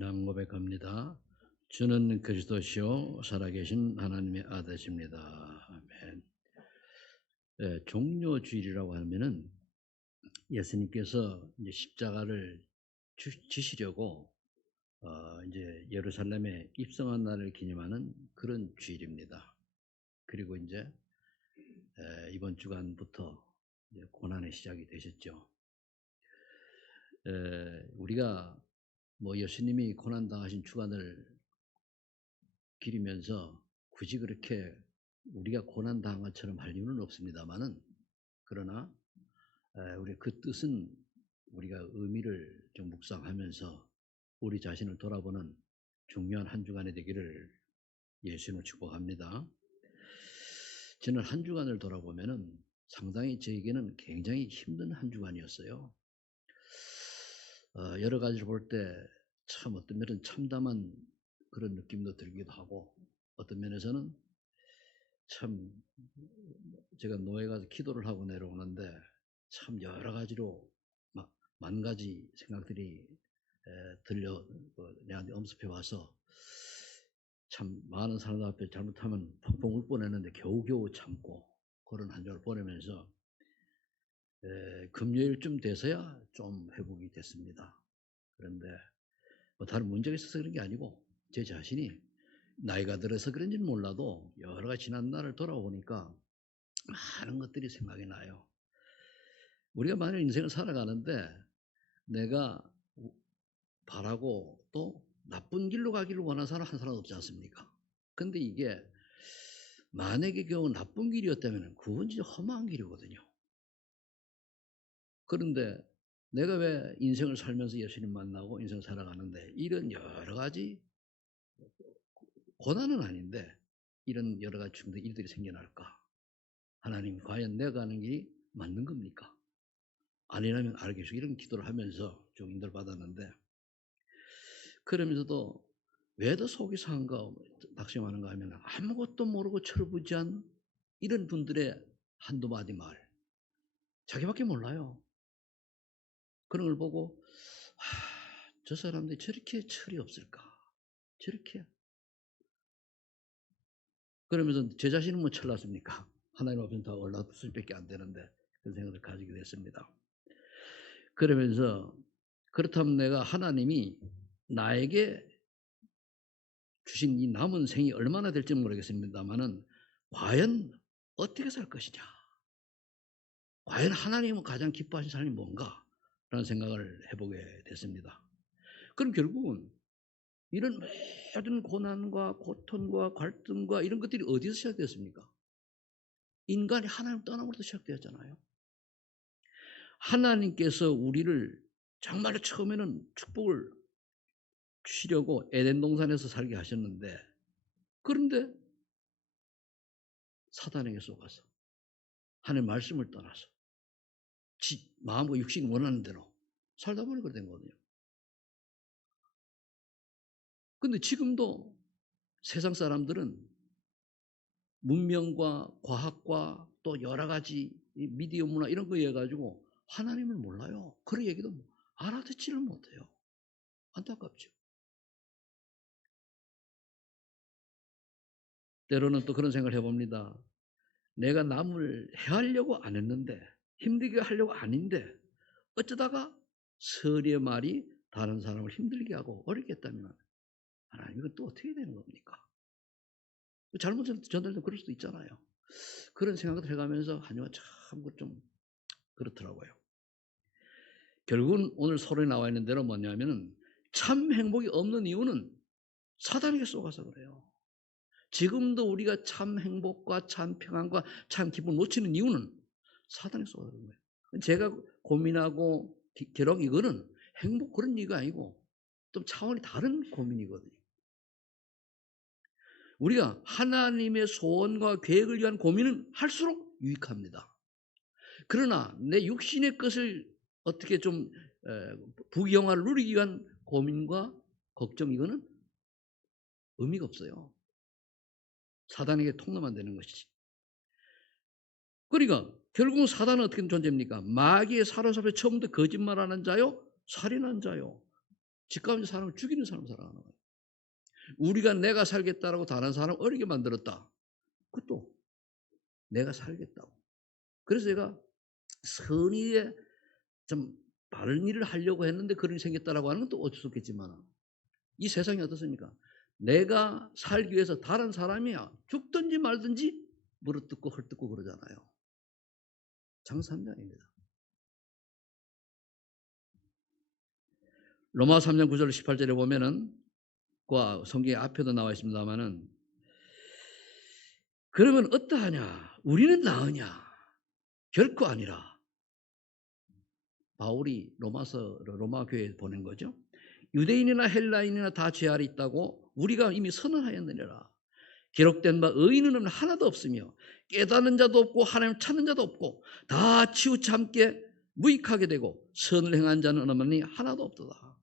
난 고백합니다. 주는 그리스도시요 살아계신 하나님의 아들이십니다. 아멘. 종료주일이라고 하면은 예수님께서 이제 십자가를 지시려고 이제 예루살렘에 입성한 날을 기념하는 그런 주일입니다. 그리고 이제 이번 주간부터 이제 고난의 시작이 되셨죠. 우리가 뭐 예수님이 고난 당하신 주간을 기리면서 굳이 그렇게 우리가 고난 당한 것처럼 할 이유는 없습니다만은, 그러나 우리 그 뜻은 우리가 의미를 좀 묵상하면서 우리 자신을 돌아보는 중요한 한 주간이 되기를 예수님을 축복합니다. 저는 한 주간을 돌아보면은 상당히 저에게는 굉장히 힘든 한 주간이었어요. 여러 가지를 볼 때 참 어떤 면은 참담한 그런 느낌도 들기도 하고, 어떤 면에서는 참 제가 노예 가서 기도를 하고 내려오는데 참 여러 가지로 만 가지 생각들이 들려 내한테 엄습해 와서 참 많은 사람들 앞에 잘못하면 펑펑 울 뻔했는데 겨우겨우 참고 그런 한 주를 보내면서 금요일쯤 돼서야 좀 회복이 됐습니다. 그런데 뭐 다른 문제가 있어서 그런 게 아니고 제 자신이 나이가 들어서 그런지는 몰라도 여러 가지 지난 날을 돌아보니까 많은 것들이 생각이 나요. 우리가 만약 인생을 살아가는데 내가 바라고 또 나쁜 길로 가기를 원하는 사람 한 사람 없지 않습니까? 근데 이게 만약에 겨우 나쁜 길이었다면 그건 진짜 험한 길이거든요. 그런데 내가 왜 인생을 살면서 예수님 만나고 인생을 살아가는데 이런 여러 가지 고난은 아닌데 이런 여러 가지 일들이 생겨날까? 하나님, 과연 내가 가는 길이 맞는 겁니까? 아니라면 알겠소. 이런 기도를 하면서 좀 인도를 받았는데, 그러면서도 왜 더 속이 상한가, 낙심하는가 하면 아무것도 모르고 철부지한 이런 분들의 한두 마디 말, 자기밖에 몰라요. 그런 걸 보고 저 사람들이 저렇게 철이 없을까? 저렇게. 그러면서 제 자신은 뭐 철났습니까? 하나님 앞에는 다 올라붙을 밖에 안 되는데 그런 생각을 가지게 됐습니다. 그러면서 그렇다면 내가 하나님이 나에게 주신 이 남은 생이 얼마나 될지 모르겠습니다만은 과연 어떻게 살 것이냐, 과연 하나님은 가장 기뻐하신 삶이 뭔가 라는 생각을 해보게 됐습니다. 그럼 결국은 이런 모든 고난과 고통과 갈등과 이런 것들이 어디서 시작됐습니까? 인간이 하나님 떠남으로부터 시작되었잖아요. 하나님께서 우리를 정말로 처음에는 축복을 주시려고 에덴 동산에서 살게 하셨는데, 그런데 사단에게 속아서 하나님 말씀을 떠나서 마음과 육신이 원하는 대로 살다 보니 그렇게 된 거거든요. 근데 지금도 세상 사람들은 문명과 과학과 또 여러 가지 미디어 문화 이런 거에 해가지고 하나님을 몰라요. 그런 얘기도 알아듣지를 못해요. 안타깝죠. 때로는 또 그런 생각을 해봅니다. 내가 남을 해하려고 안 했는데, 힘들게 하려고 아닌데, 어쩌다가 서리의 말이 다른 사람을 힘들게 하고 어렵게 했다면 하나님 이건 또 어떻게 되는 겁니까? 잘못 전달도 그럴 수도 있잖아요. 그런 생각을 해가면서 한 주간 참 좀 그렇더라고요. 결국은 오늘 서론에 나와 있는 대로 뭐냐면은 참 행복이 없는 이유는 사단에게 속아서 그래요. 지금도 우리가 참 행복과 참 평안과 참 기쁨을 놓치는 이유는 사단에 속아서 그런 거예요. 제가 고민하고 괴로운 이거는 행복 그런 얘기가 아니고 좀 차원이 다른 고민이거든요. 우리가 하나님의 소원과 계획을 위한 고민은 할수록 유익합니다. 그러나 내 육신의 것을 어떻게 좀 부귀영화를 누리기 위한 고민과 걱정, 이거는 의미가 없어요. 사단에게 통로만 되는 것이지. 그러니까 결국은 사단은 어떻게 존재입니까? 마귀의 사로잡혀 처음부터 거짓말하는 자요, 살인한 자요. 집 가운데 사람을 죽이는 사람 살아가는 거예요. 우리가 내가 살겠다라고 다른 사람 어리게 만들었다. 그것도 내가 살겠다고. 그래서 제가 선의에 좀 바른 일을 하려고 했는데 그런 일이 생겼다라고 하는 건 또 어쩔 수 없겠지만 이 세상이 어떻습니까? 내가 살기 위해서 다른 사람이야 죽든지 말든지 물어뜯고 헐뜯고 그러잖아요. 장사한장입니다. 로마 3장 9절 18절에 보면은 그 성경의 앞에도 나와 있습니다만은 그러면 어떠하냐? 우리는 나으냐? 결코 아니라. 바울이 로마 교회에 보낸 거죠. 유대인이나 헬라인이나 다 죄 아래 있다고 우리가 이미 선언하였느니라. 기록된 바 의인은 하나도 없으며 깨닫는 자도 없고 하나님 찾는 자도 없고 다 치우쳐 함께 무익하게 되고 선을 행한 자는 어머니 하나도 없도다.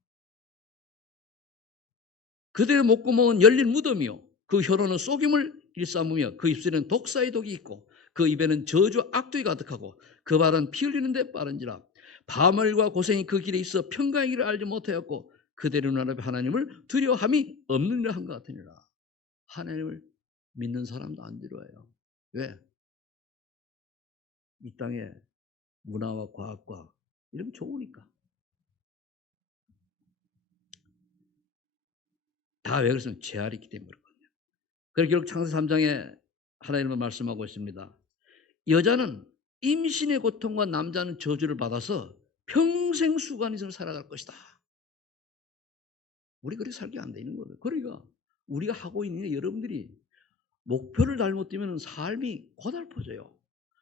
그들의 목구멍은 열린 무덤이요 그 혀로는 속임을 일삼으며 그 입술에는 독사의 독이 있고 그 입에는 저주 악독이 가득하고 그 발은 피 흘리는 데 빠른지라. 파멸과 고생이 그 길에 있어 평강의 길을 알지 못하였고 그들의 눈 앞에 하나님을 두려워함이 없는 일을 한 것 같으니라. 하나님을 믿는 사람도 안 두려워해요. 왜? 이 땅의 문화와 과학과 이런 게 좋으니까. 다 왜 그랬으면 죄 아래 있기 때문에 그렇거든요. 그래서 결국 창세 3장에 하나님은 말씀하고 있습니다. 여자는 임신의 고통과 남자는 저주를 받아서 평생 수간에서 살아갈 것이다. 우리 그렇게 살기 안 되는 거예요. 그러니까 우리가 하고 있는 게 여러분들이 목표를 잘못 띄면 삶이 고달퍼져요.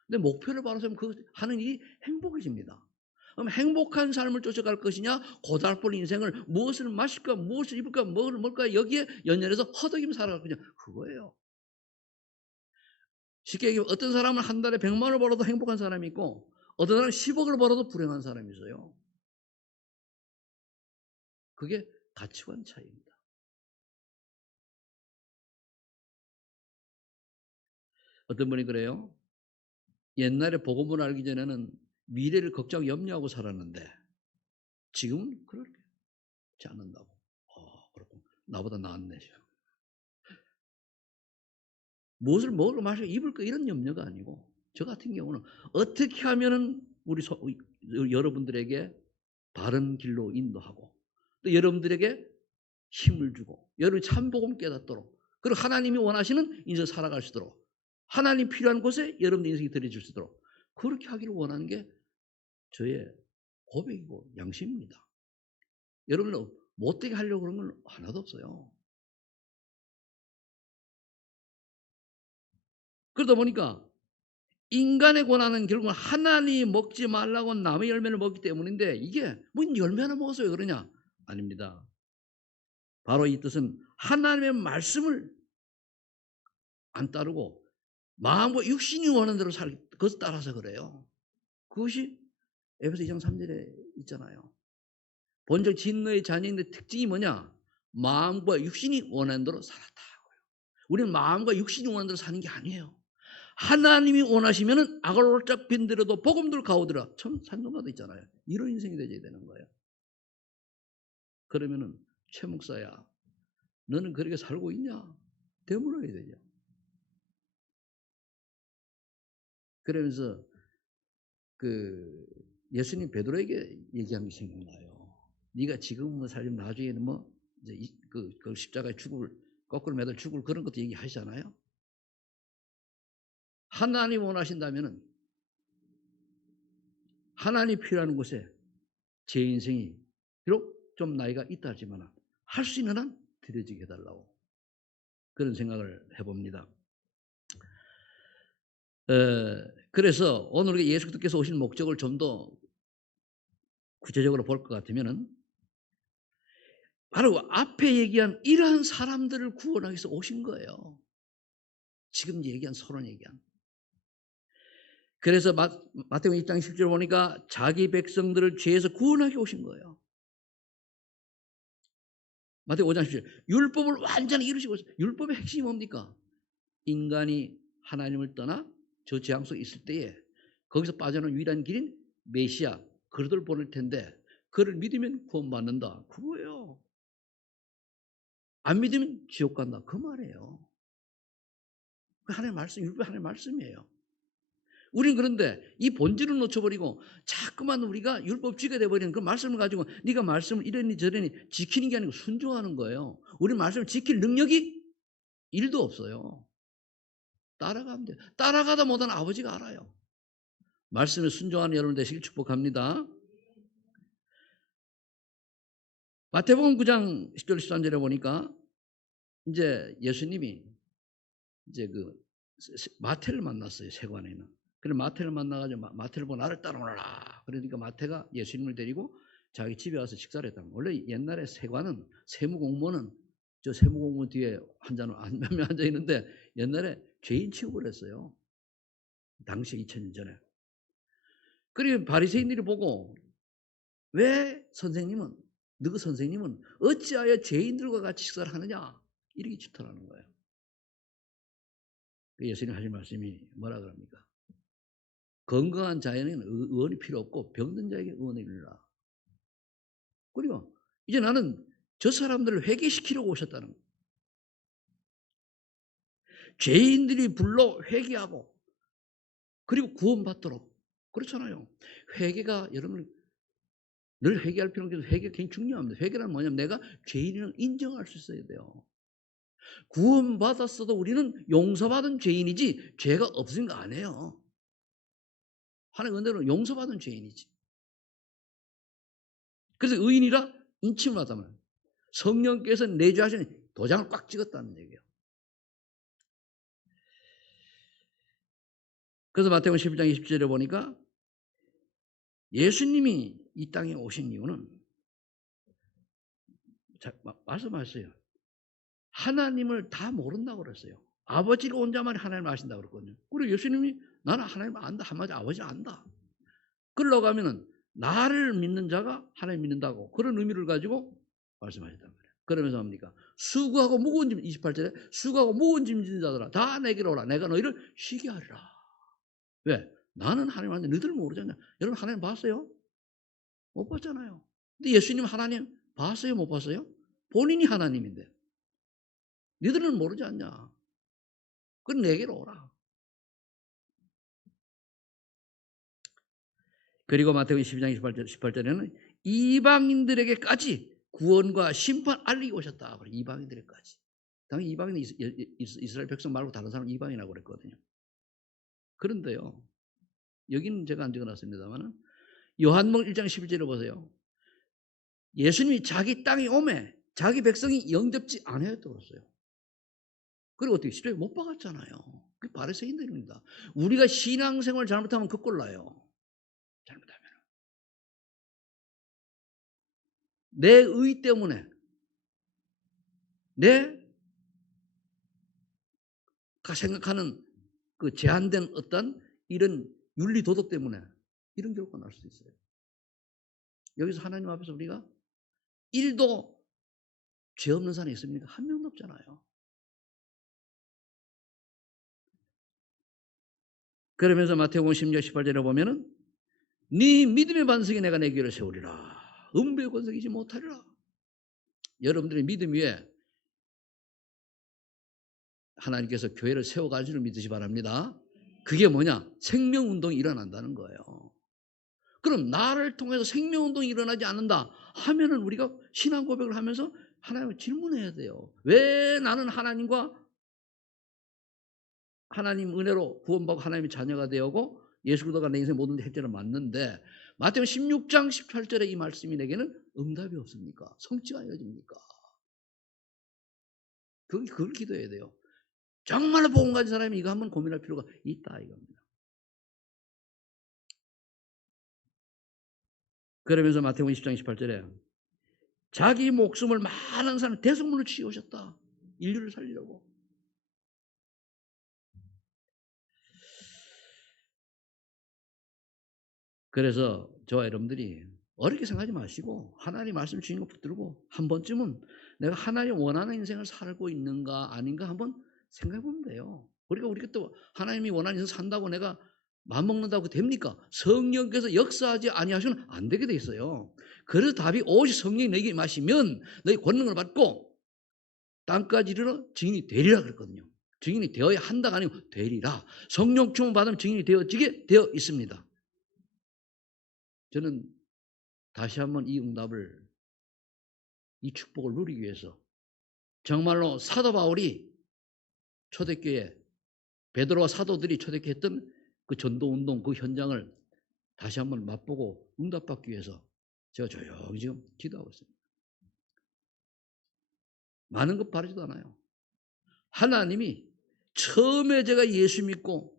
근데 목표를 바로 세우면 그 하는 일이 행복해집니다. 그럼 행복한 삶을 쫓아갈 것이냐, 고달픈 인생을 무엇을 마실까, 무엇을 입을까, 뭘 먹을까 여기에 연연해서 허덕이며 살아갈 거냐, 그거예요. 쉽게 얘기하면 어떤 사람은 한 달에 100만 원을 벌어도 행복한 사람이 있고 어떤 사람은 10억을 벌어도 불행한 사람이 있어요. 그게 가치관 차이입니다. 어떤 분이 그래요. 옛날에 복음을 알기 전에는 미래를 걱정 염려하고 살았는데 지금은 그렇지 않는다고. 그렇고 나보다 낫네. 무엇을 먹을 마시고 입을 거 이런 염려가 아니고 저 같은 경우는 어떻게 하면은 우리 여러분들에게 바른 길로 인도하고 또 여러분들에게 힘을 주고 여러분이 참복음 깨닫도록 그리고 하나님이 원하시는 인생 살아갈 수 있도록 하나님 필요한 곳에 여러분의 인생이 들여질 수 있도록 그렇게 하기를 원하는 게 저의 고백이고 양심입니다. 여러분은 못되게 하려고 그런 건 하나도 없어요. 그러다 보니까 인간의 권한은 결국은 하나님이 먹지 말라고 남의 열매를 먹기 때문인데 이게 뭔 열매를 먹어서 왜 그러냐? 아닙니다. 바로 이 뜻은 하나님의 말씀을 안 따르고 마음과 육신이 원하는 대로 살기 그것 따라서 그래요. 그것이 에베소 2장 3절에 있잖아요. 본적 진노의 자녀인데 특징이 뭐냐? 마음과 육신이 원하는 대로 살았다. 우리는 마음과 육신이 원하는 대로 사는 게 아니에요. 하나님이 원하시면은 악을 올짝 빈들어도 복음들 가오더라. 참 산동가도 있잖아요. 이런 인생이 되어야 되는 거예요. 그러면은 최 목사야, 너는 그렇게 살고 있냐? 되물어야 되죠. 그러면서 그 예수님 베드로에게 얘기한 게 생각나요. 네가 지금은 살면 나중에는 뭐 이제 그 십자가에 죽을 거꾸로 매달 죽을 그런 것도 얘기하시잖아요. 하나님 원하신다면은 하나님 필요한 곳에 제 인생이 비록 좀 나이가 있다 하지만 할 수 있는 한 드려지게 해달라고 그런 생각을 해봅니다. 그래서 오늘 예수께서 오신 목적을 좀 더 구체적으로 볼 것 같으면은 바로 앞에 얘기한 이러한 사람들을 구원하기 위해서 오신 거예요. 지금 얘기한 서론 얘기한. 그래서 마태복음 1장 10절 보니까 자기 백성들을 죄에서 구원하기 오신 거예요. 마태복음 5장 10절 율법을 완전히 이루시고 있어요. 율법의 핵심이 뭡니까? 인간이 하나님을 떠나 저 재앙 속에 있을 때에 거기서 빠져나온 유일한 길인 메시아 그들을 보낼 텐데 그를 믿으면 구원받는다. 그거예요. 안 믿으면 지옥 간다. 그 말이에요. 하나님의 말씀, 율법 하나님의 말씀이에요. 우리는 그런데 이 본질을 놓쳐버리고 자꾸만 우리가 율법주의가 돼버리는 그 말씀을 가지고 네가 말씀을 이러니 저러니 지키는 게 아니고 순종하는 거예요. 우리 말씀을 지킬 능력이 1도 없어요. 따라가면 돼요. 따라가다 못하는 아버지가 알아요. 말씀에 순종하는 여러분 되시길 축복합니다. 마태복음 9장 10절 13절에 보니까 이제 예수님이 이제 그 마태를 만났어요. 세관에는. 그래서 마태를 만나가지고 마태를 보고 나를 따라오너라. 그러니까 마태가 예수님을 데리고 자기 집에 와서 식사를 했다는 거예요. 원래 옛날에 세관은 세무공무원은 저 세무공무원 뒤에 몇 명 앉아 있는데 옛날에 죄인 취급을 했어요. 당시 2000년 전에. 그리고 바리새인들이 보고 왜 너희 선생님은 어찌하여 죄인들과 같이 식사를 하느냐 이렇게 질투하는 거예요. 예수님 하신 말씀이 뭐라 그럽니까? 건강한 자에는 의원이 필요 없고 병든 자에게 의원을 이루라. 그리고 이제 나는 저 사람들을 회개시키려고 오셨다는 거예요. 죄인들이 불러 회개하고 그리고 구원받도록. 그렇잖아요. 회개가 여러분 늘 회개할 필요는 없어요. 회개가 굉장히 중요합니다. 회개란 뭐냐면 내가 죄인을 인정할 수 있어야 돼요. 구원받았어도 우리는 용서받은 죄인이지 죄가 없으니까 안 해요. 하나님 은혜로 용서받은 죄인이지. 그래서 의인이라 인침을 하다면 성령께서 내주하시는 도장을 꽉 찍었다는 얘기예요. 그래서 마태복음 11장 20절에 보니까 예수님이 이 땅에 오신 이유는 말씀하셨어요. 하나님을 다 모른다고 그랬어요. 아버지가 온 자만이 하나님을 아신다고 그랬거든요. 그리고 예수님이 나는 하나님을 안다. 한마디 아버지를 안다. 그러려고 하면은 나를 믿는 자가 하나님 믿는다고 그런 의미를 가지고 말씀하셨단 말이에요. 그러면서 뭡니까? 수고하고 무거운 짐 28절에 수고하고 무거운 짐 지는 자들아 다 내게로 오라. 내가 너희를 쉬게 하리라. 왜? 나는 하나님 아닌데 너희들 모르잖냐. 여러분 하나님 봤어요? 못 봤잖아요. 근데 예수님 하나님 봤어요? 못 봤어요? 본인이 하나님인데 너희들은 모르지 않냐. 그럼 내게로 오라. 그리고 마태복음 12장 18절에는 이방인들에게까지 구원과 심판 알리기 오셨다. 이방인들에게까지. 당연히 이방인은 이스라엘 백성 말고 다른 사람 이방인이라고 그랬거든요. 그런데요. 여기는 제가 안 적어놨습니다만 요한복음 1장 11절을 보세요. 예수님이 자기 땅에 오매 자기 백성이 영접지 않았다고 그랬어요. 그리고 어떻게 시대에 못 박았잖아요. 그게 바리새인들입니다. 우리가 신앙생활 잘못하면 그 꼴 나요. 잘못하면. 내 의 때문에 내가 생각하는 그 제한된 어떤 이런 윤리 도덕 때문에 이런 결과가 날 수 있어요. 여기서 하나님 앞에서 우리가 1도 죄 없는 사람이 있습니까? 한 명도 없잖아요. 그러면서 마태복음 10장 18절에 보면은 네 믿음의 반석이 내가 내 귀를 세우리라. 음부의 권세가 이지 못하리라. 여러분들의 믿음 위에 하나님께서 교회를 세워갈 줄을 믿으시 바랍니다. 그게 뭐냐? 생명운동이 일어난다는 거예요. 그럼 나를 통해서 생명운동이 일어나지 않는다 하면은 우리가 신앙 고백을 하면서 하나님을 질문해야 돼요. 왜 나는 하나님과 하나님 은혜로 구원받고 하나님의 자녀가 되었고 예수 그리스도가 내 인생 모든 혜택을 맞는데 마태복음 16장 18절에 이 말씀이 내게는 응답이 없습니까? 성취가 이어집니까? 그걸 기도해야 돼요. 정말로 복음 가진 사람이 이거 한번 고민할 필요가 있다 이겁니다. 그러면서 마태복음 20장 18절에 자기 목숨을 많은 사람 대성물로 치우셨다. 인류를 살리려고. 그래서 저와 여러분들이 어렵게 생각하지 마시고 하나님 말씀 주신 거 붙들고 한 번쯤은 내가 하나님 원하는 인생을 살고 있는가 아닌가 한번 생각해 보면 돼요. 우리가 또 하나님이 원하는 인생 산다고 내가 맘먹는다고 됩니까? 성령께서 역사하지 아니하시면 안 되게 돼 있어요. 그래서 답이 오직 성령이 너에게 임하시면 너희 권능을 받고 땅까지 이르러 증인이 되리라 그랬거든요. 증인이 되어야 한다가 아니고 되리라. 성령 충만 받으면 증인이 되어지게 되어 있습니다. 저는 다시 한번 이 응답을, 이 축복을 누리기 위해서 정말로 사도 바울이 초대교회, 베드로와 사도들이 초대교회 했던 그 전도운동 그 현장을 다시 한번 맛보고 응답받기 위해서 제가 조용히 지금 기도하고 있습니다. 많은 것 바라지도 않아요. 하나님이 처음에 제가 예수 믿고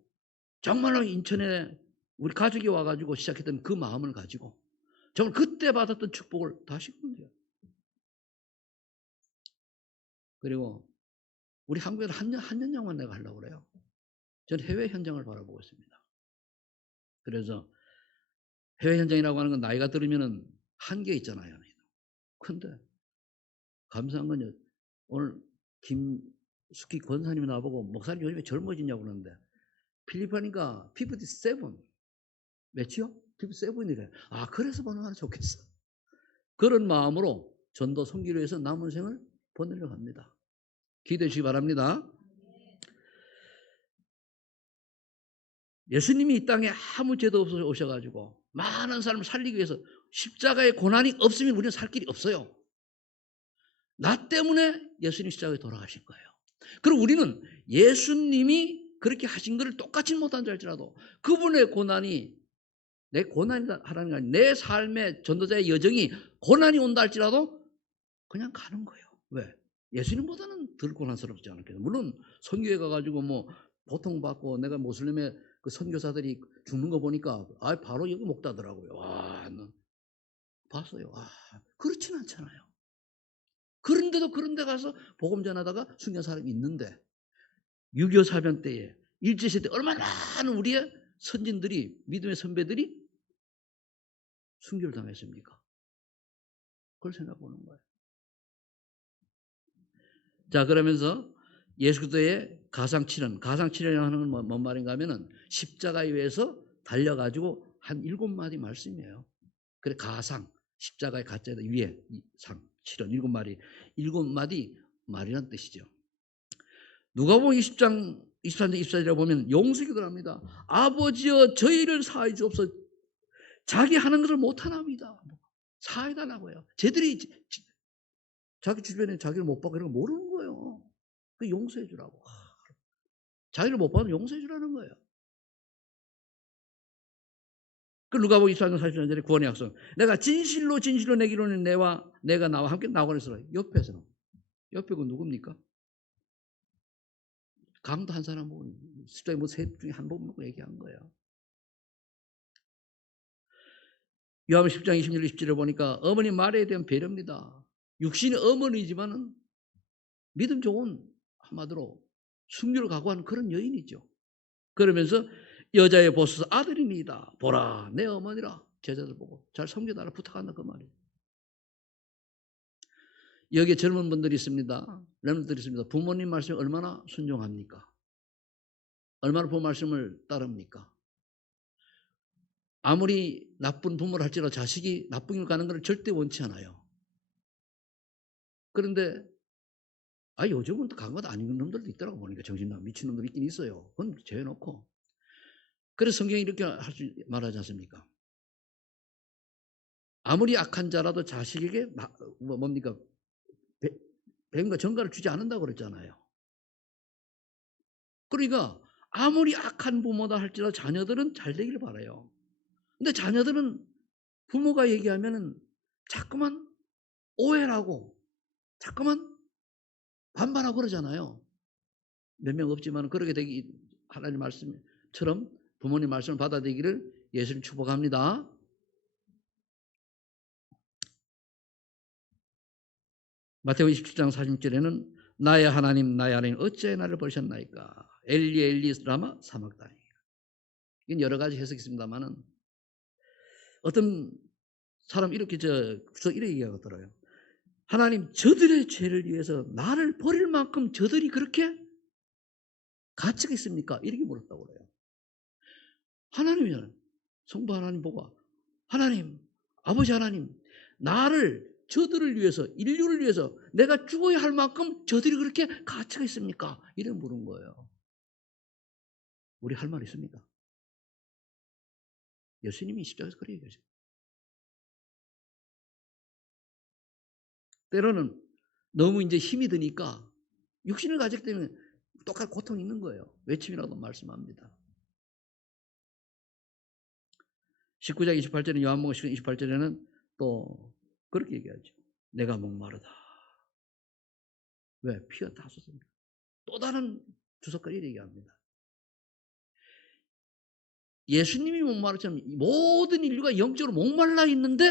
정말로 인천에 우리 가족이 와가지고 시작했던 그 마음을 가지고 정말 그때 받았던 축복을 다시 받는. 그리고 우리 한국에서 한 현장만 내가 하려고 그래요. 저는 해외 현장을 바라보고 있습니다. 그래서 해외 현장이라고 하는 건 나이가 들으면은 한계 있잖아요. 근데 감사한 건요. 오늘 김숙희 권사님이 나보고 목사님 요즘에 젊어지냐고 그러는데 필리핀이니까 57 몇이요? 57이래. 아, 그래서 번호하나 좋겠어. 그런 마음으로 전도 선교를 위해서 남은 생을 보내려고 합니다. 기대해 주시기 바랍니다. 예수님이 이 땅에 아무 죄도 없어서 오셔가지고 많은 사람을 살리기 위해서 십자가의 고난이 없으면 우리는 살 길이 없어요. 나 때문에 예수님 십자가에 돌아가신 거예요. 그럼 우리는 예수님이 그렇게 하신 것을 똑같이 못한 줄 알지라도 그분의 고난이 내 고난이라는 게 아니라 내 삶의 전도자의 여정이 고난이 온다 할지라도 그냥 가는 거예요. 왜? 예수님보다는 덜 고난스럽지 않겠어요. 물론 선교회 가가지고 뭐 고통받고 내가 모슬림의 그 선교사들이 죽는 거 보니까 바로 여기 목다더라고요. 와, 봤어요. 그렇진 않잖아요. 그런데도 그런 데 가서 복음 전하다가 순교한 사람이 있는데 6.25 사변 때에 일제시대 때 얼마나 많은 우리의 선진들이 믿음의 선배들이 순교를 당했습니까? 그걸 생각해 보는 거예요. 자, 그러면서 예수 그리스도의 가상칠언이라고 하는 건 뭔 말인가 하면은 십자가에 의해서 달려가지고 한 7마디 말씀이에요. 그래, 가상, 십자가의 가짜에다 위에 상, 칠언 7마디 말이란 뜻이죠. 누가복음 20장 23절 24절에 보면 용서기도를 합니다. 아버지여 저희를 사하여 주옵소서. 자기 하는 것을 못하나옵니다. 사해 달라고요. 쟤들이 자기 주변에 자기를 못 받고 이런 거 모르는 거예요. 그 용서해 주라고. 자기를 못 받으면 용서해 주라는 거예요. 그 누가복음 24장 44절에 구원의 약속. 내가 진실로 내기로는 내가 나와 함께 나오거니와 옆에서는. 옆에 그 누굽니까? 강도 한 사람 보고 숫자에 뭐 셋 중에 한 번 보고 얘기한 거예요. 요한복음 10장 26절 27절에 보니까 어머니 말에 대한 배려입니다. 육신이 어머니지만은 믿음 좋은 한마디로 순교를 각오하는 그런 여인이죠. 그러면서 여자의 보소서 아들입니다. 보라 내 어머니라. 제자들 보고 잘 섬겨달라 부탁한다 그 말이에요. 여기에 젊은 분들이 있습니다. 렘들이 있습니다. 부모님 말씀에 얼마나 순종합니까? 얼마나 부모 말씀을 따릅니까? 아무리 나쁜 부모를 할지라도 자식이 나쁜 길 가는 걸 절대 원치 않아요. 그런데 요즘은 간 것 아닌 놈들도 있더라고 보니까 정신나 미친 놈들 있긴 있어요. 그건 제외놓고. 그래서 성경이 이렇게 말하지 않습니까? 아무리 악한 자라도 자식에게 뭡니까? 배임과 전가를 주지 않는다고 그랬잖아요. 그러니까 아무리 악한 부모다 할지라도 자녀들은 잘 되기를 바라요. 근데 자녀들은 부모가 얘기하면은 자꾸만 오해를 하고 자꾸만 반발하고 그러잖아요. 몇 명 없지만 그렇게 되기 하나님 말씀처럼 부모님 말씀을 받아들이기를 예수님 축복합니다. 마태복음 27장 40절에는 나의 하나님 어찌하여 나를 버리셨나이까 엘리 라마 사막다니. 이건 여러 가지 해석이 있습니다만은 어떤 사람 이렇게 이렇게 얘기하더라고요. 하나님 저들의 죄를 위해서 나를 버릴 만큼 저들이 그렇게 가치가 있습니까? 이렇게 물었다고 그래요. 하나님이잖아요. 성부 하나님 보고 하나님 아버지 하나님 나를 저들을 위해서 인류를 위해서 내가 죽어야 할 만큼 저들이 그렇게 가치가 있습니까? 이래 물은 거예요. 우리 할 말 있습니까? 예수님이 십자가에서 그렇게 얘기하죠. 때로는 너무 이제 힘이 드니까 육신을 가졌기 때문에 똑같이 고통이 있는 거예요. 외침이라도 말씀합니다. 19장 28절에 요한복음 28절에는 또 그렇게 얘기하죠. 내가 목마르다. 왜? 피가 다 쏟습니다. 또 다른 주석까지 얘기합니다. 예수님이 목마르처럼 모든 인류가 영적으로 목말라 있는데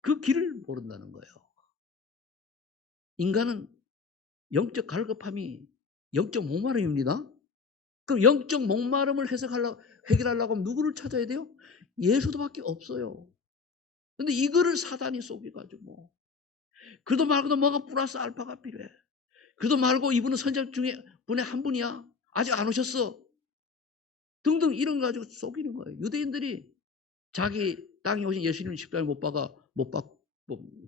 그 길을 모른다는 거예요. 인간은 영적 갈급함이 영적 목마름입니다. 그럼 영적 목마름을 해결하려고 하면 누구를 찾아야 돼요? 예수도밖에 없어요. 근데 이거를 사단이 속여가지고 그도 말고도 뭐가 플러스 알파가 필요해. 그도 말고 이분은 선지자 중에 분의 한 분이야. 아직 안 오셨어. 등등 이런 거 가지고 속이는 거예요. 유대인들이 자기 땅에 오신 예수님을 십자가에 못 박고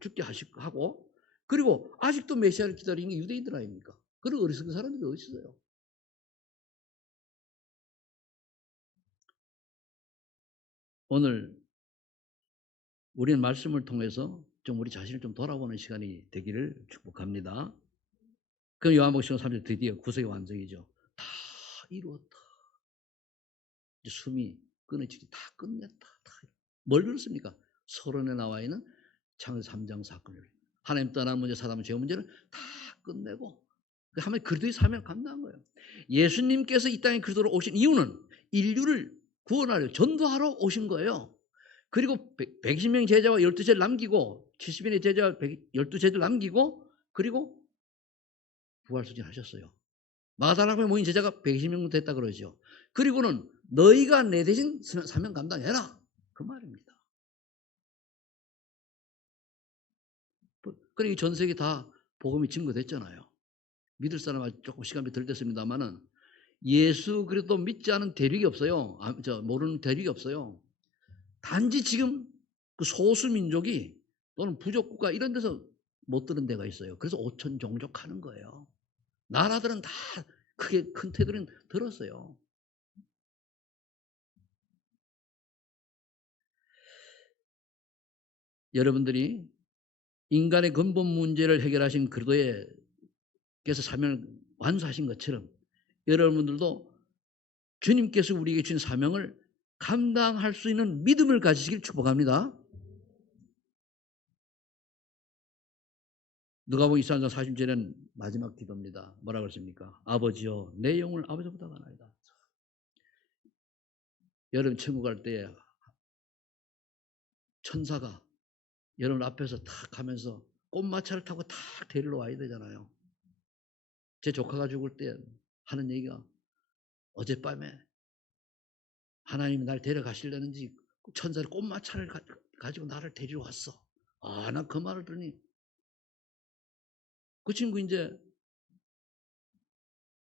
죽게 하고 그리고 아직도 메시아를 기다리는 게 유대인들 아닙니까? 그런 어리석은 사람들이 어디 있어요? 오늘 우리는 말씀을 통해서 좀 우리 자신을 좀 돌아보는 시간이 되기를 축복합니다. 그 요한복음 3절 드디어 구속의 완성이죠. 다 이루었다. 이제 숨이 끊어지지 다 끝냈다. 뭘 그렇습니까? 서론에 나와 있는 창세기 3장 사건을 하나님 떠난 문제, 사람 죄 문제를 다 끝내고 하면 그리스도의 사명을 감당한 거예요. 예수님께서 이 땅에 그리스도로 오신 이유는 인류를 구원하려 전도하러 오신 거예요. 그리고 120명 제자와 12제를 남기고 70인의 제자와 12제자를 남기고 그리고 부활수진하셨어요. 마다라에 모인 제자가 120명 됐다 그러죠. 그리고는 너희가 내 대신 사명 감당해라. 그 말입니다. 그러니까 전 세계 다 복음이 증거됐잖아요. 믿을 사람은 조금 시간이 덜 됐습니다만은 예수 그리스도 믿지 않은 대륙이 없어요. 모르는 대륙이 없어요. 단지 지금 그 소수 민족이 또는 부족 국가 이런 데서 못 들은 데가 있어요. 그래서 5천 종족 하는 거예요. 나라들은 다 크게 큰 테두리는 들었어요. 여러분들이 인간의 근본 문제를 해결하신 그리스도께서 사명을 완수하신 것처럼 여러분들도 주님께서 우리에게 주신 사명을 감당할 수 있는 믿음을 가지시길 축복합니다. 누가복음 24장 40절에는 마지막 기도입니다. 뭐라고 했습니까? 아버지여 내 영을 아버지보다 가나이다. 여러분 천국 갈 때 천사가 여러분 앞에서 탁 하면서 꽃마차를 타고 탁 데리러 와야 되잖아요. 제 조카가 죽을 때 하는 얘기가 어젯밤에 하나님이 날 데려가시려는지 천사를 꽃마차를 가지고 나를 데리러 왔어. 아, 나 그 말을 들으니 그 친구 이제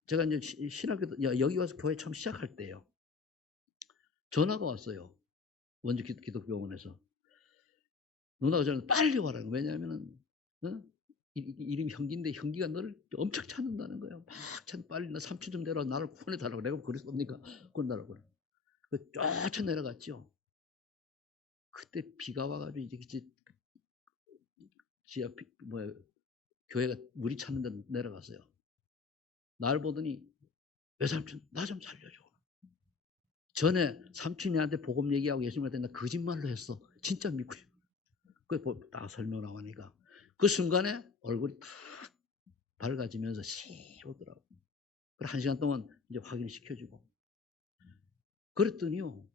제가 이제 신학교 여기 와서 교회 처음 시작할 때요. 전화가 왔어요. 원주 기독병원에서. 누나가 저는 빨리 와라는 거예요. 왜냐하면은 이름이 현기인데 현기가 너를 엄청 찾는다는 거예요. 막 빨리 나 삼촌 좀 내려와 나를 구원해 달라고. 내가 그랬습니까? 구원달라고. 쫙 내려갔죠. 그때 비가 와가지고 이제 지하 교회가 물이 찼는데 내려갔어요. 날 보더니 외삼촌 나 좀 살려줘. 전에 삼촌이한테 복음 얘기하고 예수님한테 나 거짓말로 했어. 진짜 믿고 싶어. 딱 설명 나오니까 그 순간에 얼굴이 탁 밝아지면서 씩 오더라고. 그래 한 시간 동안 이제 확인시켜주고. 그랬더니요.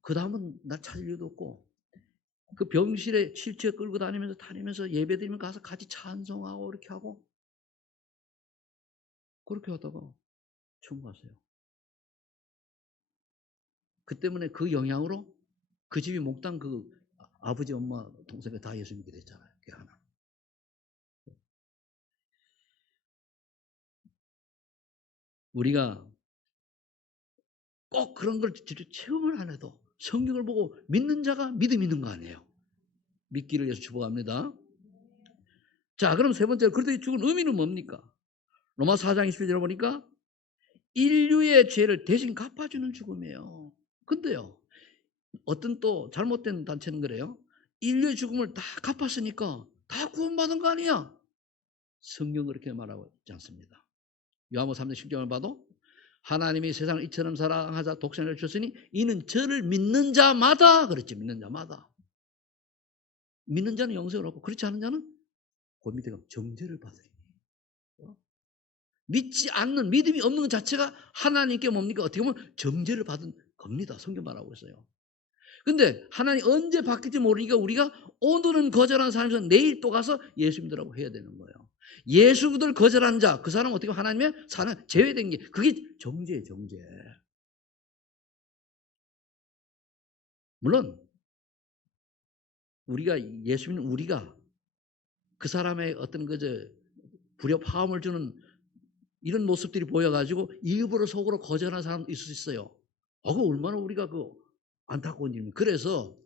그 다음은 나 찾을 일도 없고 그 병실에 실제 끌고 다니면서 예배드리면 가서 같이 찬송하고 이렇게 하고 그렇게 하다가 천국 갔어요. 그 때문에 그 영향으로 그 집이 몽땅 그 아버지 엄마 동생이 다 예수 믿게 됐잖아요. 그게 하나. 우리가 꼭 그런 걸 직접 체험을 안 해도 성경을 보고 믿는 자가 믿음 있는 거 아니에요. 믿기를 위해서 축복합니다. 자, 그럼 세 번째로 그리스도의 죽은 의미는 뭡니까? 로마 4장 21절에 보니까 인류의 죄를 대신 갚아주는 죽음이에요. 근데요, 어떤 또 잘못된 단체는 그래요. 인류의 죽음을 다 갚았으니까 다 구원받은 거 아니야? 성경 그렇게 말하고 있지 않습니다. 요한복음 3장 10절을 봐도 하나님이 세상을 이처럼 사랑하사 독생자를 주셨으니 이는 저를 믿는 자마다 그랬지. 믿는 자마다. 믿는 자는 영생을 얻고 그렇지 않은 자는 그 밑에 정죄를 받으리니. 믿지 않는, 믿음이 없는 것 자체가 하나님께 뭡니까? 어떻게 보면 정죄를 받은 겁니다. 성경 말하고 있어요. 근데 하나님 언제 바뀔지 모르니까 우리가 오늘은 거절한 사람에서 내일 또 가서 예수 믿으라고 해야 되는 거예요. 예수를 거절한 자, 그 사람은 어떻게 하나님의 사는 제외된 게 그게 정죄예요, 정죄. 물론 우리가 예수 믿는 우리가 그 사람의 어떤 불협화음을 주는 이런 모습들이 보여가지고 일부러 속으로 거절하는 사람도 있을 수 있어요. 그거 얼마나 우리가 안타까운 일입니까? 그래서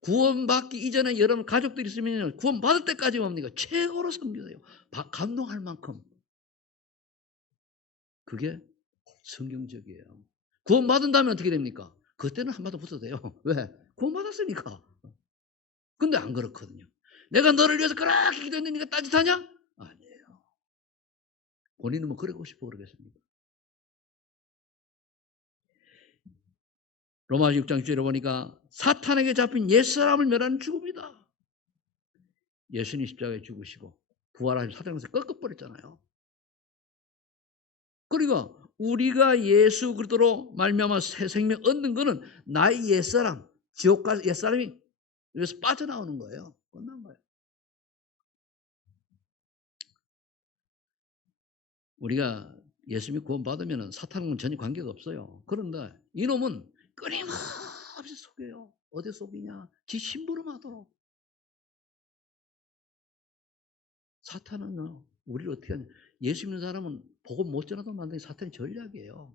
구원받기 이전에 여러분 가족들이 있으면 구원받을 때까지 뭡니까? 최고로 섬겨요. 감동할 만큼. 그게 성경적이에요. 구원받은 다음에 어떻게 됩니까? 그때는 한마디 붙어도 돼요. 왜? 구원받았으니까. 근데 안 그렇거든요. 내가 너를 위해서 그렇게 기도했는데 네가 따뜻하냐? 아니에요. 본인은 뭐 그러고 싶어 그러겠습니까? 로마서 6장 6절에 보니까 사탄에게 잡힌 옛사람을 멸하는 죽음이다. 예수님 십자가에 죽으시고 부활하신 사탄에서 꺾어버렸잖아요. 그러니까 우리가 예수 그리스도로 말미암아 새 생명 얻는 거는 나의 옛사람, 지옥 갈 옛사람이 여기서 빠져나오는 거예요. 끝난 거예요. 우리가 예수 믿고 구원받으면 사탄은 전혀 관계가 없어요. 그런데 이놈은 끊임없이 속여요. 어디 속이냐? 지 심부름하도록. 사탄은 우리를 어떻게 하냐? 예수 믿는 사람은 복음 못 전하도록 만드는 게 사탄의 전략이에요.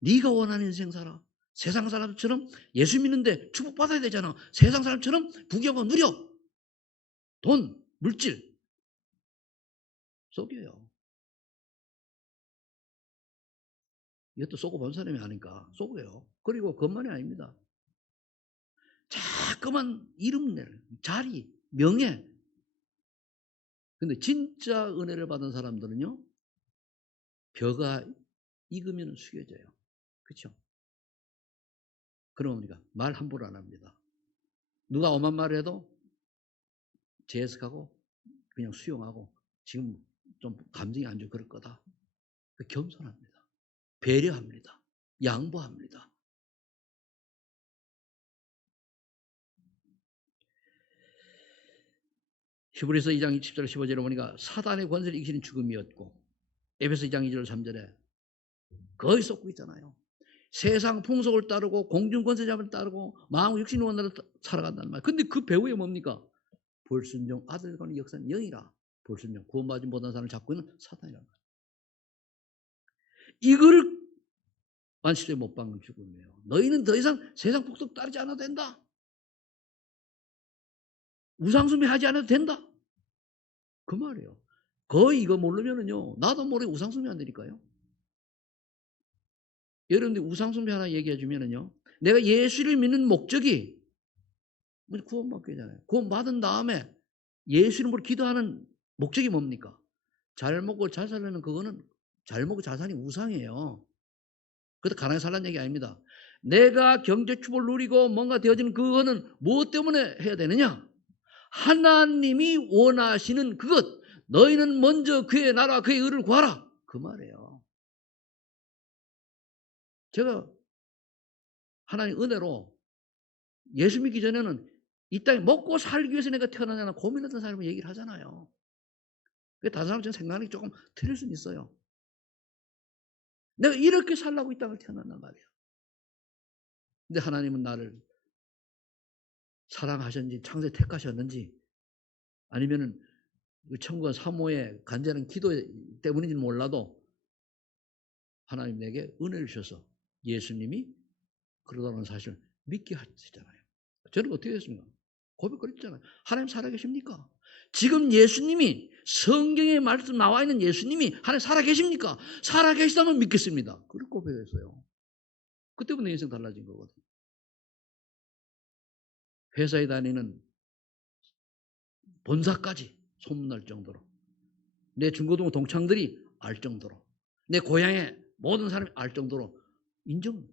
네가 원하는 인생 살아. 세상 사람처럼 예수 믿는데 축복받아야 되잖아. 세상 사람처럼 부귀영화 누려. 돈, 물질 속여요. 이것도 쏘고 본 사람이 아니까 속여요. 그리고 그것만이 아닙니다. 자꾸만 이름 낼, 자리, 명예. 근데 진짜 은혜를 받은 사람들은요, 벼가 익으면 숙여져요. 그렇죠? 그러니까 말 함부로 안 합니다. 누가 엄한 말을 해도 재해석하고 그냥 수용하고 지금 좀 감정이 안 좋고 그럴 거다. 겸손합니다. 배려합니다. 양보합니다. 히브리서 2장 20절 15절에 보니까 사단의 권세를 이기는 죽음이었고 에베소 2장 2절 3절에 거의 쏟고 있잖아요. 세상 풍속을 따르고 공중 권세자를 따르고 마음 육신의 원대로 살아간다는 말. 근데 그 배후에 뭡니까? 불순종 아들과의 역사는 영이라. 불순종 구원받지 못한 사람을 잡고 있는 사탄이란 말이에요. 이거를 만시에 못 박는 죽음이에요. 너희는 더 이상 세상 풍속 따르지 않아도 된다. 우상숭배하지 않아도 된다. 그 말이에요. 거의 이거 모르면은요, 나도 모르게 우상숭배 안 되니까요. 여러분들 우상숭배 하나 얘기해 주면은요, 내가 예수를 믿는 목적이 구원받기 잖아요. 구원받은 다음에 예수 이름으로 기도하는 목적이 뭡니까? 잘 먹고 잘 살려는 그거는 잘 먹고 잘 사니 우상이에요. 그것도 가난하게 살라는 얘기 아닙니다. 내가 경제 축복을 누리고 뭔가 되어지는 그거는 무엇 때문에 해야 되느냐? 하나님이 원하시는 그것. 너희는 먼저 그의 나라 그의 의를 구하라. 그 말이에요. 제가 하나님 은혜로 예수 믿기 전에는 이 땅에 먹고 살기 위해서 내가 태어나냐는 고민했던 사람을 얘기를 하잖아요. 다른 사람처럼 생각하는 게 조금 틀릴 수는 있어요. 내가 이렇게 살라고 이 땅을 태어났단 말이에요. 근데 하나님은 나를 사랑하셨는지 창세 택하셨는지 아니면은 천국과 사모의 간절한 기도 때문인지는 몰라도 하나님 내게 은혜를 주셔서 예수님이 그러다는 사실을 믿게 하시잖아요. 저는 어떻게 됐습니까? 고백했잖아요. 하나님 살아계십니까? 지금 예수님이 성경에 말씀 나와 있는 예수님이 하나님 살아계십니까? 살아계시다면 믿겠습니다. 그렇게 고백했어요. 그때부터 인생 달라진 거거든요. 회사에 다니는 본사까지 소문날 정도로, 내 중고등 동창들이 알 정도로, 내 고향의 모든 사람이 알 정도로 인정.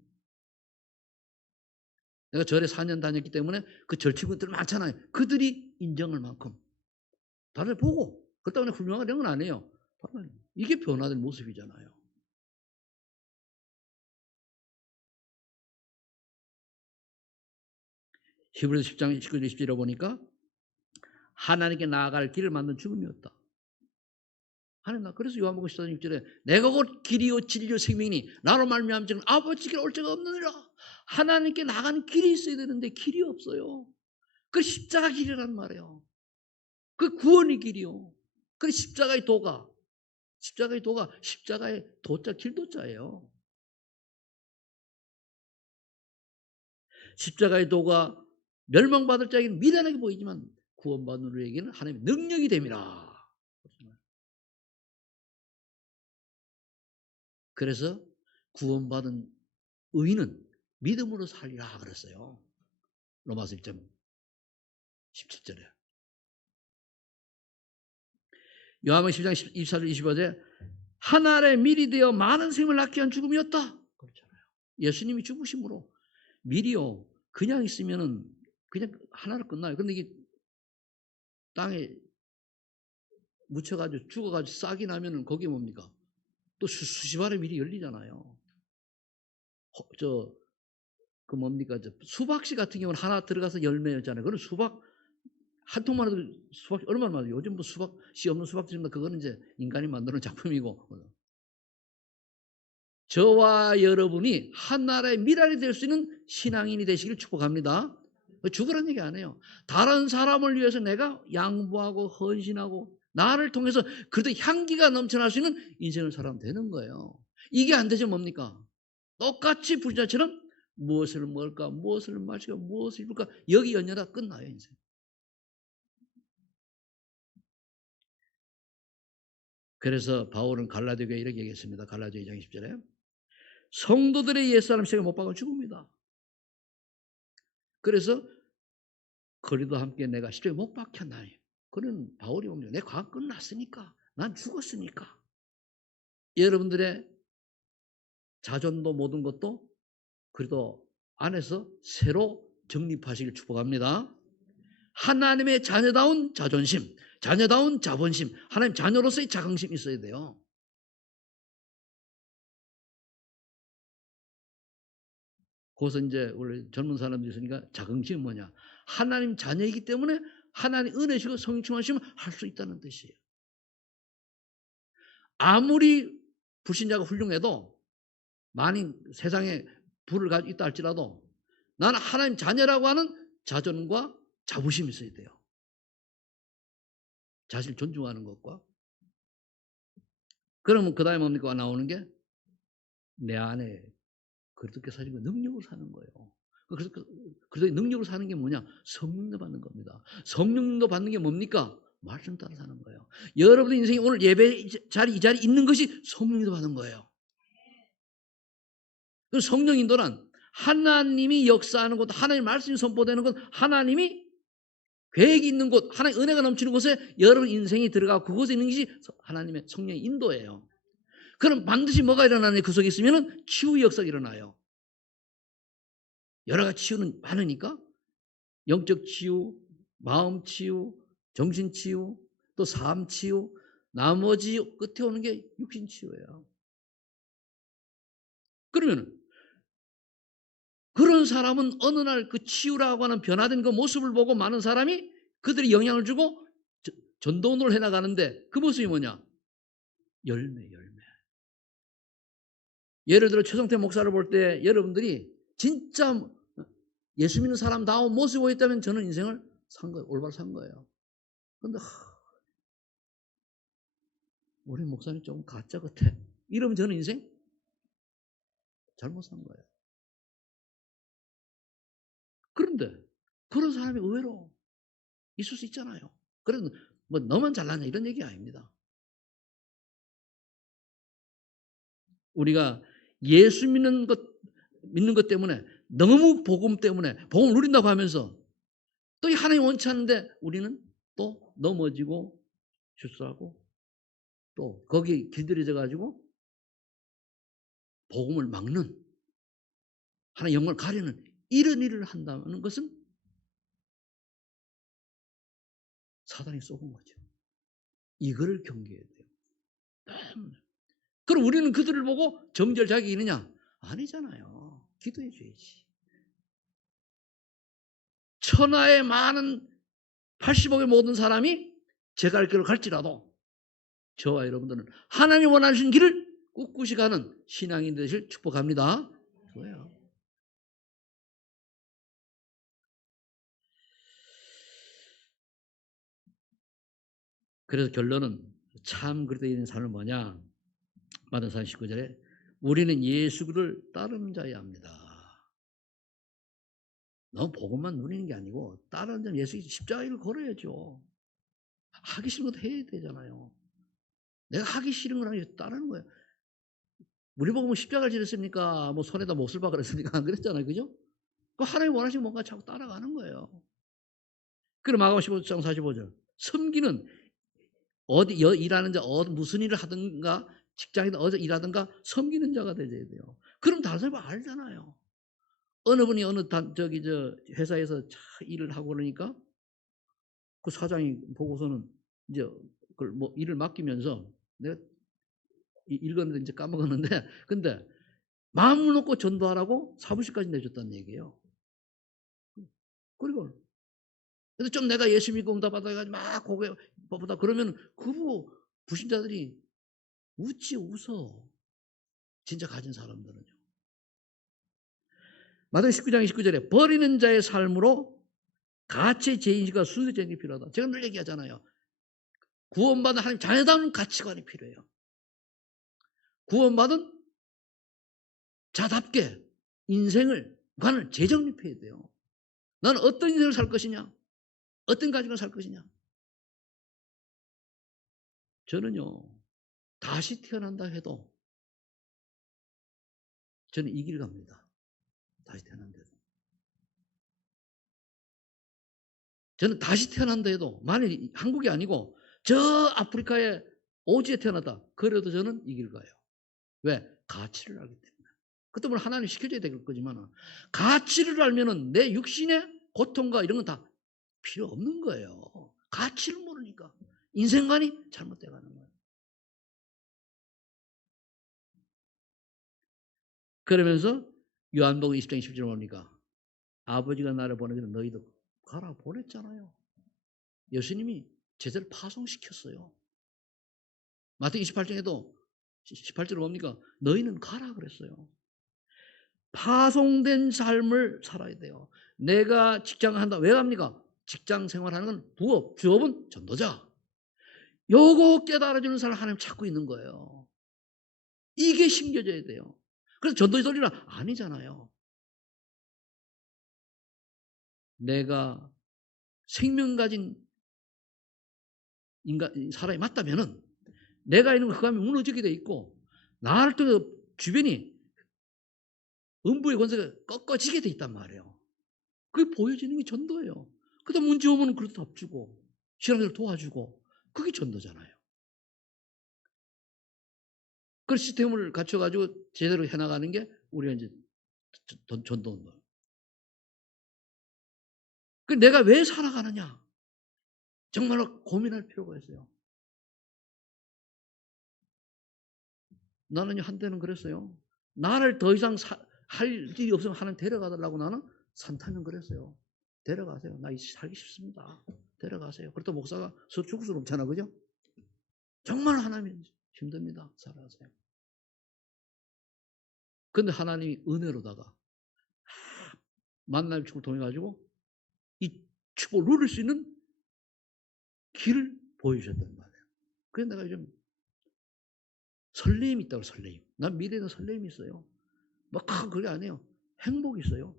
내가 절에 4년 다녔기 때문에 그 절친구들 많잖아요. 그들이 인정할 만큼 다들 보고 그렇다고 그냥 훌륭하게 된 건 아니에요. 이게 변화된 모습이잖아요. 히브리서 10장 19절 20절에 보니까 하나님께 나아갈 길을 만든 죽음이었다. 하나님 나 그래서 요한복음 14장 6절에 내가 곧 길이요 진리요 생명이니 나로 말미암아 아버지께 올 자가 없느니라. 하나님께 나가는 길이 있어야 되는데 길이 없어요. 그 십자가 길이란 말이에요. 그 구원의 길이요. 그 십자가의 도가, 십자가의 도자 길도자예요. 십자가의 도가 멸망받을 자에게는 미련하게 보이지만 구원받는 우리에게는 하나님의 능력이 됨이라. 그래서 구원받은 의인은 믿음으로 살리라 그랬어요. 로마서 1장 17절에. 요한복음 10장 24절 25절에 하늘에 미리 되어 많은 생명을 낳게 한 죽음이었다. 그렇잖아요. 예수님이 죽으심으로 미리요 그냥 있으면은 그냥 하나로 끝나요. 그런데 이게 땅에 묻혀가지고 죽어가지고 싹이 나면은 거기에 뭡니까? 또 수십 알의 밀이 열리잖아요. 그 뭡니까? 수박씨 같은 경우는 하나 들어가서 열매였잖아요. 그건 수박 한 통만 해도 수박 얼마나 많아요. 요즘 뭐 수박씨 없는 수박집인데 그거는 이제 인간이 만드는 작품이고. 저와 여러분이 한나라의 미랄이 될 수 있는 신앙인이 되시길 축복합니다. 죽으라는 얘기 안 해요. 다른 사람을 위해서 내가 양보하고 헌신하고 나를 통해서 그래도 향기가 넘쳐날 수 있는 인생을 살아면 되는 거예요. 이게 안 되죠 뭡니까? 똑같이 부자처럼 무엇을 먹을까 무엇을 마실까 무엇을 입을까 여기 연연하다 끝나요 인생. 그래서 바울은 갈라디아에 이렇게 얘기했습니다. 갈라디아 2장 10절에 성도들의 옛사람 생을 못 박아 죽습니다. 그래서 그리도 함께 내가 십자가에 못 박혔나니 그는 바울이 옵니다. 내 과거 끝났으니까 난 죽었으니까 여러분들의 자존도 모든 것도 그래도 안에서 새로 정립하시길 축복합니다. 하나님의 자녀다운 자존심, 자녀다운 자본심, 하나님 자녀로서의 자긍심이 있어야 돼요. 거기서 이제 원래 젊은 사람들이 있으니까 자긍심이 뭐냐? 하나님 자녀이기 때문에 하나님 은혜시고 성령 충만하시면 할 수 있다는 뜻이에요. 아무리 불신자가 훌륭해도 많이 세상에 부를 가지고 있다 할지라도 나는 하나님 자녀라고 하는 자존과 자부심이 있어야 돼요. 자신을 존중하는 것과. 그러면 그 다음에 뭡니까? 나오는 게 내 안에 그렇게 사는 거 능력으로 사는 거예요. 그래서 능력으로 사는 게 뭐냐? 성령도 받는 겁니다. 성령도 받는 게 뭡니까? 말씀 따라 사는 거예요. 여러분 인생이 오늘 예배 자리 이 자리에 있는 것이 성령도 받는 거예요. 그 성령 인도란 하나님이 역사하는 곳, 하나님의 말씀이 선포되는 곳, 하나님이 계획이 있는 곳, 하나님의 은혜가 넘치는 곳에 여러분 인생이 들어가고 그곳에 있는 것이 하나님의 성령의 인도예요. 그럼 반드시 뭐가 일어나냐? 그 속에 있으면 치유 역사가 일어나요. 여러 가지 치유는 많으니까 영적 치유, 마음 치유, 정신 치유, 또 삶 치유, 나머지 끝에 오는 게 육신 치유예요. 그러면 그런 사람은 어느 날 그 치유라고 하는 변화된 그 모습을 보고 많은 사람이 그들이 영향을 주고 전도운동을 해나가는데 그 모습이 뭐냐? 열매. 예를 들어 최성태 목사를 볼 때 여러분들이 진짜 예수 믿는 사람다운 모습이 보였다면 저는 인생을 산 거예요. 올바로 산 거예요. 그런데 우리 목사님 좀 가짜 같아. 이러면 저는 인생 잘못 산 거예요. 그런데 그런 사람이 의외로 있을 수 있잖아요. 그래서 뭐 너만 잘났냐 이런 얘기 아닙니다. 우리가 예수 믿는 것 때문에 너무 복음 때문에 복음을 누린다고 하면서 또 이 하나님 원치 않는데 우리는 또 넘어지고 실수하고 또 거기에 길들여져 가지고 복음을 막는 하나님 영광을 가리는 이런 일을 한다는 것은 사단이 쏘은 거죠. 이거를 경계해야 돼요. 그럼 우리는 그들을 보고 정죄할 자격이 있느냐? 아니잖아요. 기도해 줘야지. 천하의 많은 80억의 모든 사람이 제 갈 길을 갈지라도 저와 여러분들은 하나님 원하시는 길을 꿋꿋이 가는 신앙인 되실 축복합니다. 그거예요. 그래서 결론은 참 그릇되어 있는 삶은 뭐냐? 마태복음 19절에 우리는 예수를 따르는 자여야 합니다. 너무 복음만 누리는 게 아니고 따르는 자는 예수 십자가를 걸어야죠. 하기 싫은 것도 해야 되잖아요. 내가 하기 싫은 건 아니고 따르는 거예요. 우리 보고 뭐 십자가를 지렸습니까? 뭐 손에다 못을 박으라 했습니까? 안 그랬잖아요. 그죠? 그 하나님 원하시는 뭔가 자꾸 따라가는 거예요. 그럼 마가복음 15장 45절. 섬기는 어디 일하는 자 무슨 일을 하든가 직장이든 어디 일하든가 섬기는 자가 되어야 돼요. 그럼 다른 사람이 알잖아요. 어느 분이 어느 회사에서 일을 하고 그러니까 그 사장이 보고서는 이제 그걸 뭐 일을 맡기면서 내가 읽었는데 이제 까먹었는데 근데 마음을 놓고 전도하라고 사무실까지 내줬다는 얘기예요. 그리고 그래서 좀 내가 예수 믿고 응답 받아가지고 막 고개 보다 그러면 그 부신자들이 웃어. 진짜 가진 사람들은요. 마태복음 19장 29절에 버리는 자의 삶으로 가치의 재인식과 순수의 재인이 필요하다. 제가 늘 얘기하잖아요. 구원받은 하나님 자녀다운 가치관이 필요해요. 구원받은 자답게 인생을 관을 재정립해야 돼요. 나는 어떤 인생을 살 것이냐? 어떤 가치관을 살 것이냐? 저는요. 다시 태어난다 해도 저는 이 길 갑니다. 다시 태어난다 해도. 저는 다시 태어난다 해도 만일 한국이 아니고 저 아프리카의 오지에 태어났다. 그래도 저는 이 길 가요. 왜? 가치를 알기 때문에. 그 때문에 하나님 시켜줘야 될 거지만 가치를 알면은 내 육신의 고통과 이런 건 다 필요 없는 거예요. 가치를 모르니까 인생관이 잘못돼 가는 거예요. 그러면서 요한복음 20장 20절 보니까 아버지가 나를 보내기를 너희도 가라 보냈잖아요. 예수님이 제자를 파송시켰어요. 마태복음 28장에도 18절에 뭡니까? 너희는 가라 그랬어요. 파송된 삶을 살아야 돼요. 내가 직장을 한다. 왜 갑니까? 직장 생활하는 건 부업, 주업은 전도자. 요거 깨달아주는 사람 하나님 찾고 있는 거예요. 이게 심겨져야 돼요. 그래서 전도의 소리는 아니잖아요. 내가 생명 가진 사람이 맞다면은 내가 있는 흑암이 무너지게 돼 있고 나를 통해 주변이 음부의 권세가 꺾어지게 돼 있단 말이에요. 그게 보여지는 게 전도예요. 그다음 문제 오면 그렇게 답주고 신앙생활 도와주고 그게 전도잖아요. 그 시스템을 갖춰가지고 제대로 해나가는 게 우리가 이제 전도인 거예요. 그 내가 왜 살아가느냐? 정말로 고민할 필요가 있어요. 나는 한때는 그랬어요. 나를 더 이상 할 일이 없으면 하나님 데려가달라고 나는 산타면 그랬어요. 데려가세요. 나 살기 싫습니다. 데려가세요. 그렇다고 목사가 죽을 수는 없잖아. 그죠? 정말 하나님 힘듭니다. 살아가세요. 근데 하나님이 은혜로다가 만남의 축을 통해 가지고 이 축복을 누릴 수 있는 길을 보여주셨단 말이에요. 그래서 내가 요즘 설레임이 있다고 설레임. 난 미래에는 설레임이 있어요. 막 그게 아니에요. 행복이 있어요.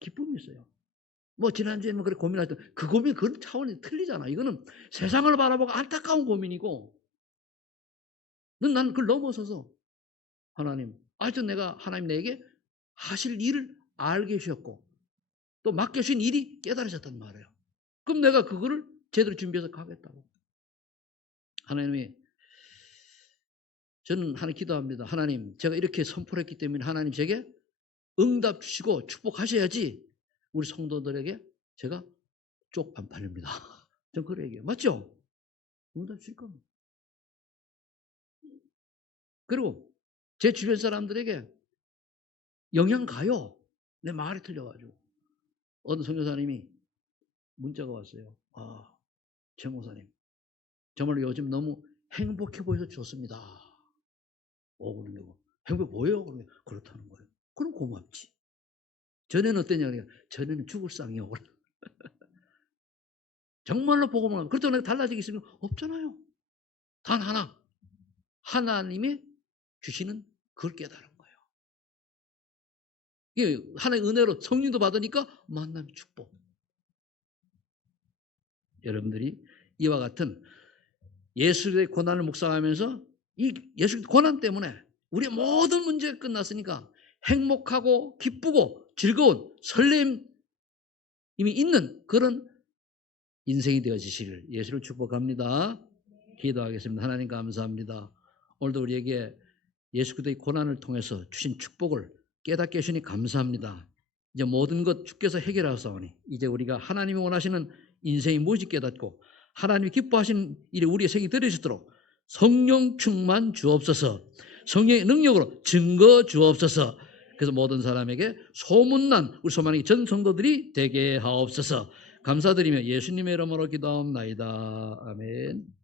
기쁨이 있어요. 뭐 지난주에 뭐 그렇게 고민하던 그 고민 그런 차원이 틀리잖아. 이거는 세상을 바라보고 안타까운 고민이고, 난 그걸 넘어서서 하나님, 하여튼 내가 하나님 내게 하실 일을 알게 하셨고 또 맡겨주신 일이 깨달아졌단 말이에요. 그럼 내가 그거를 제대로 준비해서 가겠다고. 하나님이, 저는 하나님 기도합니다. 하나님, 제가 이렇게 선포를 했기 때문에 하나님 제게 응답 주시고 축복하셔야지 우리 성도들에게 제가 쪽 안 팔립니다. 전 그래 얘기해요. 맞죠? 응답 주실 겁니다. 그리고 제 주변 사람들에게 영향 가요. 내 말이 틀려가지고. 어느 선교사님이 문자가 왔어요. 최 목사님, 정말 요즘 너무 행복해 보여서 좋습니다. 그러냐고. 행복해 보여요? 그러면 그렇다는 거예요. 그럼 고맙지. 전에는 어땠냐? 전에는 죽을 상이요. 정말로 보고만 하면. 그렇다고 내가 달라지기 있으면 없잖아요. 단 하나. 하나님이 주시는 그걸 깨달은 거예요. 이게 하나님의 은혜로 성령도 받으니까 만남 축복. 여러분들이 이와 같은 예수의 고난을 묵상하면서 이 예수의 고난 때문에 우리의 모든 문제가 끝났으니까 행복하고 기쁘고 즐거운 설렘이 있는 그런 인생이 되어지시길 예수를 축복합니다. 기도하겠습니다. 하나님 감사합니다. 오늘도 우리에게 예수 그리스도의 고난을 통해서 주신 축복을 깨닫게 해주시니 감사합니다. 이제 모든 것 주께서 해결하사오니 이제 우리가 하나님이 원하시는 인생이 무엇이 깨닫고 하나님이 기뻐하시는 일에 우리의 생이 들어지도록 성령 충만 주옵소서. 성령의 능력으로 증거 주옵소서. 그래서 모든 사람에게 소문난 우리 소망의 전 성도들이 되게 하옵소서. 감사드리며 예수님의 이름으로 기도하옵나이다. 아멘.